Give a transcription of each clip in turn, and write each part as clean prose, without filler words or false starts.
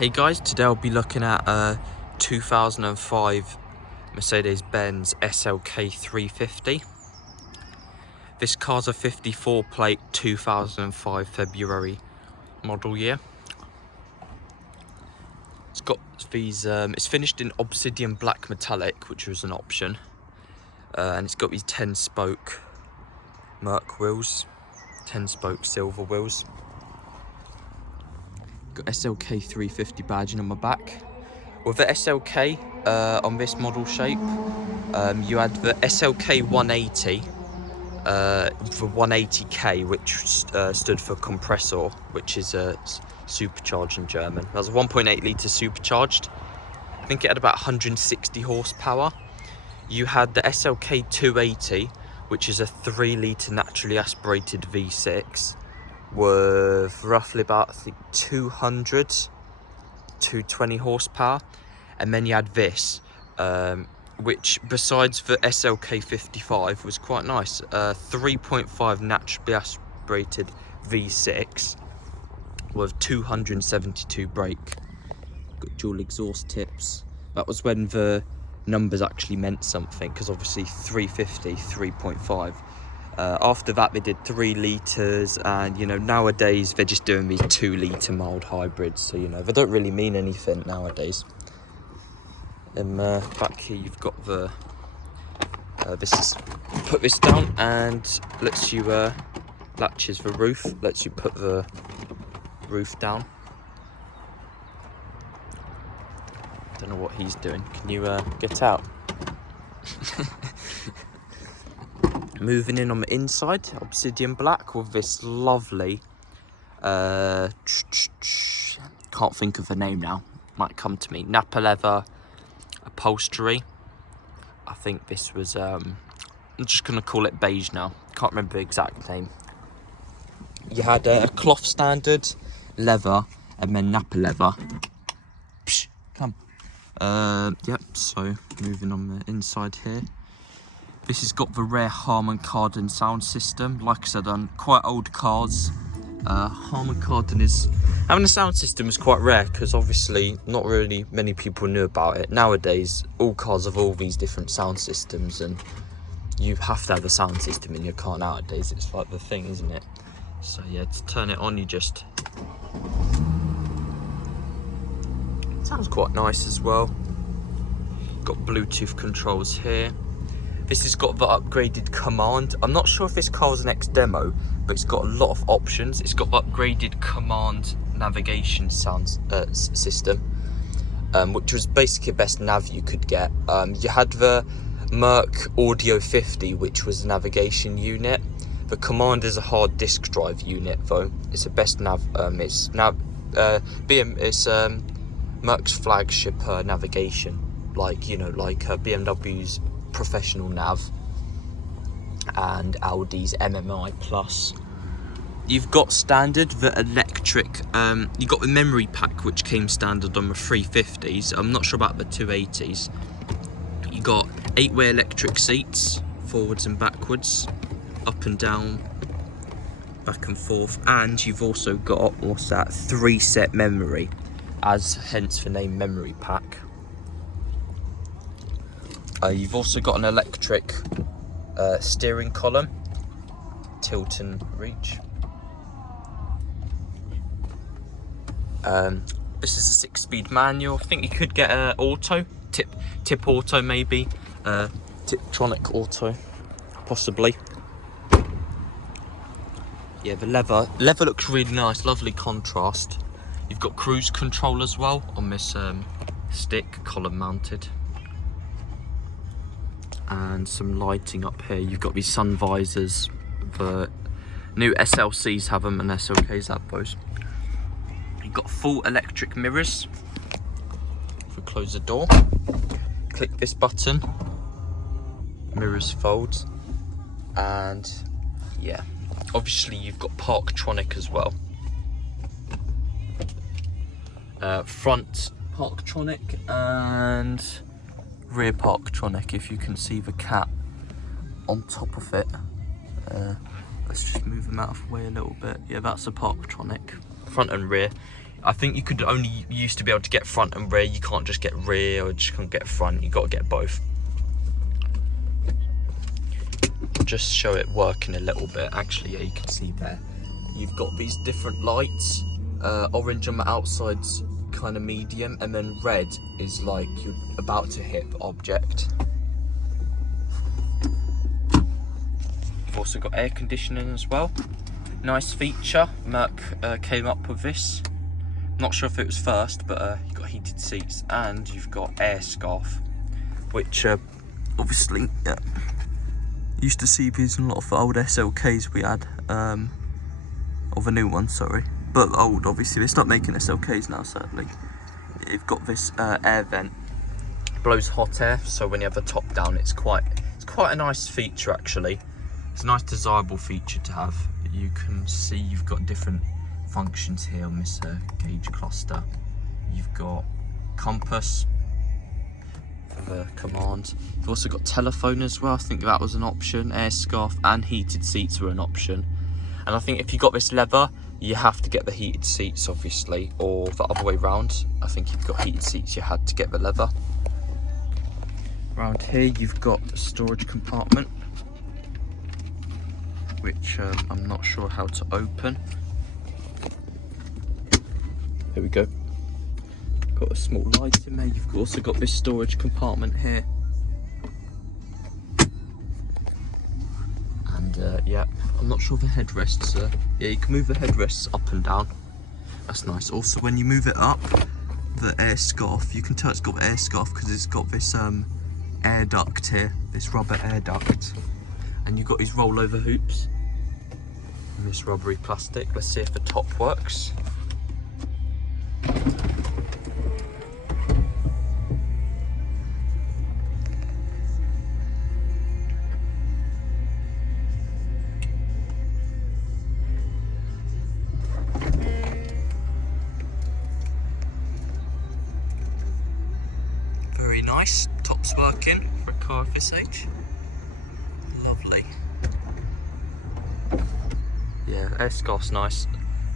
Hey guys, today I'll be looking at a 2005 Mercedes-Benz SLK350. This car's a 54 plate 2005 February model year. It's got these, it's finished in obsidian black metallic, which was an option. And it's got these 10 spoke Merc wheels, 10 spoke silver wheels. Got SLK350 badging on my back. With the SLK on this model shape, you had the SLK180, the 180K, which stood for compressor, which is supercharged in German. That was a 1.8 litre supercharged. I think it had about 160 horsepower. You had the SLK280, which is a 3 litre naturally aspirated V6 with roughly about, I think, 220 horsepower. And then you had this, which besides the SLK55 was quite nice. 3.5 naturally aspirated V6 with 272 brake. Got dual exhaust tips. That was when the numbers actually meant something, because obviously 350, 3.5. After that they did 3 litres, and you know, nowadays they're just doing these 2 litre mild hybrids, so you know, they don't really mean anything nowadays. And back here you've got the this is, put this down and lets you latches the roof, lets you put the roof down. Don't know what he's doing. Can you get out? Moving in on the inside, obsidian black with this lovely can't think of the name now, might come to me, Napa leather upholstery. I think this was I'm just gonna call it beige now, can't remember the exact name. You had a cloth standard, leather, and then Napa leather. Psh, come. Yep, so moving on the inside here. This has got the rare Harman Kardon sound system. Like I said, on quite old cars, Harman Kardon is having a sound system is quite rare, because obviously not really many people knew about it. Nowadays, all cars have all these different sound systems, and you have to have a sound system in your car nowadays. It's like the thing, isn't it? So yeah, to turn it on, you just... It sounds quite nice as well. Got Bluetooth controls here. This has got the upgraded command. I'm not sure if this car was an ex-demo, but it's got a lot of options. It's got the upgraded command navigation sound system, which was basically the best nav you could get. You had the Merc Audio 50, which was a navigation unit. The command is a hard disk drive unit, though. It's the best nav. It's Merc's flagship navigation, like, you know, like BMW's professional nav and Audi's MMI Plus. You've got standard the electric, you got the memory pack, which came standard on the 350s. I'm not sure about the 280s. You got 8-way electric seats, forwards and backwards, up and down, back and forth, and you've also got, what's that, 3 set memory, as hence the name memory pack. You've also got an electric steering column, tilt and reach. This is a 6-speed manual. I think you could get auto, tip auto maybe, Tiptronic auto, possibly. Yeah, the leather looks really nice, lovely contrast. You've got cruise control as well on this stick, column mounted. And some lighting up here. You've got these sun visors. The new SLCs have them and SLKs have those. You've got full electric mirrors. If we close the door, click this button, mirrors fold, and yeah, obviously you've got Parktronic as well. Front Parktronic and rear Parktronic, if you can see the cat on top of it. Let's just move them out of the way a little bit. Yeah, that's a Parktronic, front and rear. I think you could only used to be able to get front and rear. You can't just get rear or just can't get front. You got to get both. Just show it working a little bit. Actually, yeah, you can see there. You've got these different lights. Orange on the outside's kind of medium, and then red is like you're about to hit the object. You've also got air conditioning as well. Nice feature. Merc came up with this. Not sure if it was first, but you've got heated seats and you've got air scarf, which obviously used to see these in a lot of old SLKs we had, or the new ones, sorry. But old, obviously, they stopped making SLKs now, certainly. You've got this air vent, blows hot air, so when you have the top down, it's quite a nice feature actually. It's a nice desirable feature to have. You can see you've got different functions here on this gauge cluster. You've got compass for the command. You've also got telephone as well. I think that was an option. Air scarf and heated seats were an option. And I think if you got this leather, you have to get the heated seats, obviously, or the other way round. I think if you've got heated seats, you had to get the leather. Around here, you've got a storage compartment, which I'm not sure how to open. There we go. Got a small light in there. You've also got this storage compartment here. And yeah, I'm not sure the headrests are. Yeah, you can move the headrests up and down. That's nice. Also, when you move it up, the air scarf, you can tell it's got the air scarf because it's got this air duct here, this rubber air duct. And you've got these rollover hoops and this rubbery plastic. Let's see if the top works. Very nice, top's working for a car of this age. Lovely. Yeah, air scarf's nice.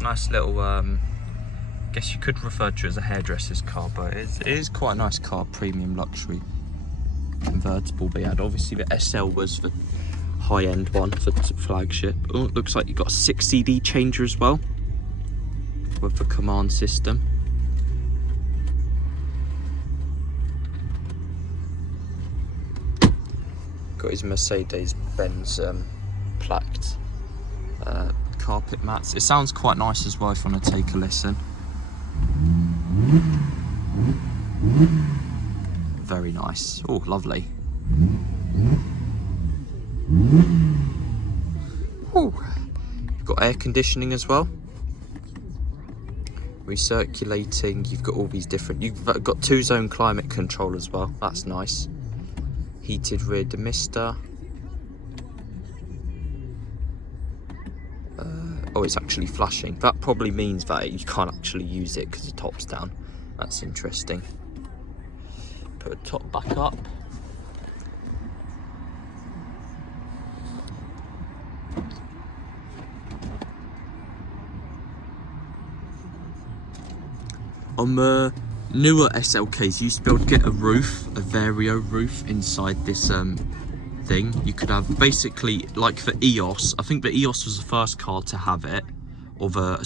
Nice little, guess you could refer to it as a hairdresser's car, but it is quite a nice car, premium luxury convertible. But yeah, obviously the SL was the high-end one for flagship. Oh, it looks like you've got a 6 CD changer as well with the command system. Got his Mercedes-Benz plaqued carpet mats. It sounds quite nice as well if you want to take a listen. Very nice. Oh, lovely. Ooh. You've got air conditioning as well. Recirculating. You've got all these different. You've got 2-zone climate control as well. That's nice. Heated rear demister. Oh, it's actually flashing. That probably means that you can't actually use it because the top's down. That's interesting. Put the top back up. On the newer SLKs, you used to be able to get a roof, a Vario roof inside this thing. You could have basically like the EOS. I think the EOS was the first car to have it, or the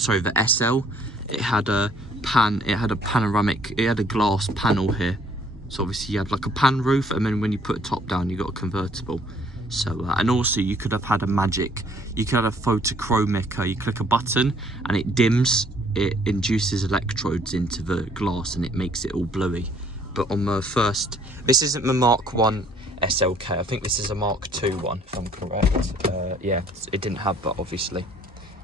SL. It had a panoramic. It had a glass panel here. So obviously you had like a pan roof, and then when you put a top down, you got a convertible. So and also you could have had a magic. You could have a photochromic. You click a button and it dims. It induces electrodes into the glass and it makes it all bluey. But on the first, this isn't the Mark 1 SLK. I think this is a Mark 2 one, if I'm correct. Yeah, it didn't have that obviously,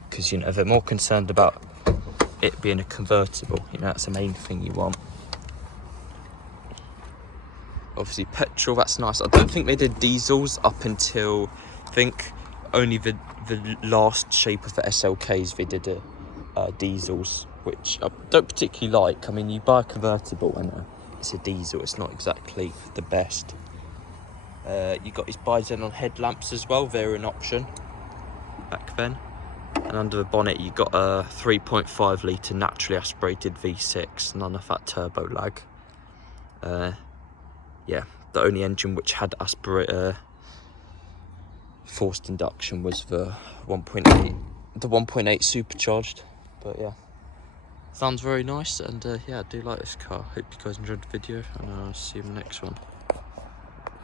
because you know they're more concerned about it being a convertible. You know, that's the main thing you want. Obviously petrol, that's nice. I don't think they did diesels up until, I think only the last shape of the SLKs they did diesels, which I don't particularly like. I mean, you buy a convertible and it's a diesel, it's not exactly the best. You got his bi-xenon headlamps as well, they're an option back then. And under the bonnet you got a 3.5 litre naturally aspirated V6, none of that turbo lag. Yeah, the only engine which had forced induction was the 1.8 supercharged. But yeah, sounds very nice, and yeah, I do like this car. Hope you guys enjoyed the video, and I'll see you in the next one.